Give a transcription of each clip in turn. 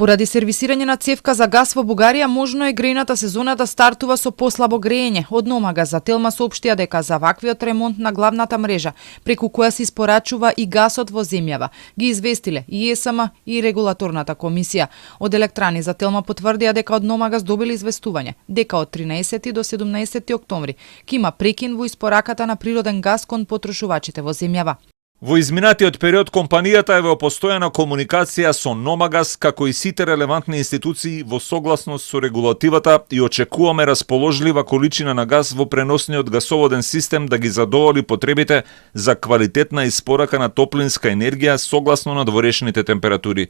Поради сервисирање на цевка за газ во Бугарија, можно е грејната сезона да стартува со послабо грејење. Од Номагаз за Телма соопштија дека за ваквиот ремонт на главната мрежа, преку која се испорачува и гасот во земјава, ги известиле и ЕСМ и регулаторната комисија. Од Електрани за Телма потврдија дека од Номагаз добили известување дека од 13 до 17 октомври ќе има прекин во испораката на природен газ кон потрошувачите во земјава. Во изминатиот период компанијата е во постојана комуникација со Номагаз како и сите релевантни институции во согласност со регулативата и очекуваме расположлива количина на газ во преносниот гасоводен систем да ги задоволи потребите за квалитетна испорака на топлинска енергија согласно надворешните температури.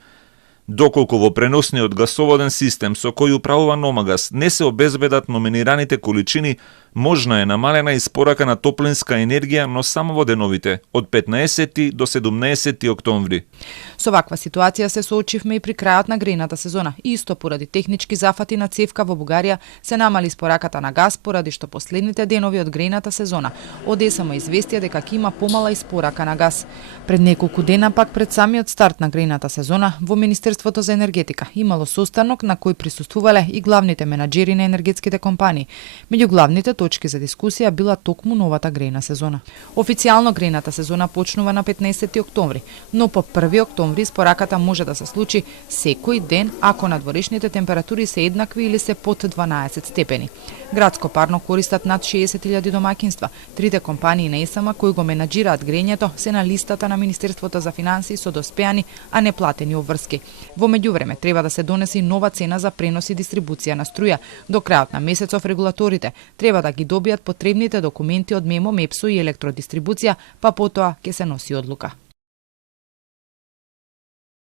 Доколку во преносниот гасоводен систем со кој управува Номагаз не се обезбедат номинираните количини, можна е намалена испорака на топлинска енергија, но само во деновите од 15 до 17 октомври. Со ваква ситуација се соочивме и при крајот на грејната сезона. Исто поради технички зафати на цевка во Бугарија се намали испораката на газ, поради што последните денови од грејната сезона од ЕСМ известија дека ќе има помала испорака на газ. Пред неколку дена пак пред самиот старт на грејната сезона во Министерството за енергетика имало состанок на кој присуствувале и главните менаџери на енергетските компании. Меѓу главните точки за дискусија била токму новата грејна сезона. Официјално грејната сезона почнува на 15 октомври, но по 1 октомври испораката може да се случи секој ден ако надворешните температури се еднакви или се под 12 степени. Градско парно користат над 60.000 домаќинства. Трите компании на ЕСМ кои го менаџираат грејењето се на листата на Министерството за финансии со доспеани, а неплатени обврски. Во меѓувреме треба да се донесе и нова цена за пренос и дистрибуција на струја. До крајот на месецов регулаторите треба да ги добијат потребните документи од МЕМО, МЕПСО и електродистрибуција, па потоа ќе се носи одлука.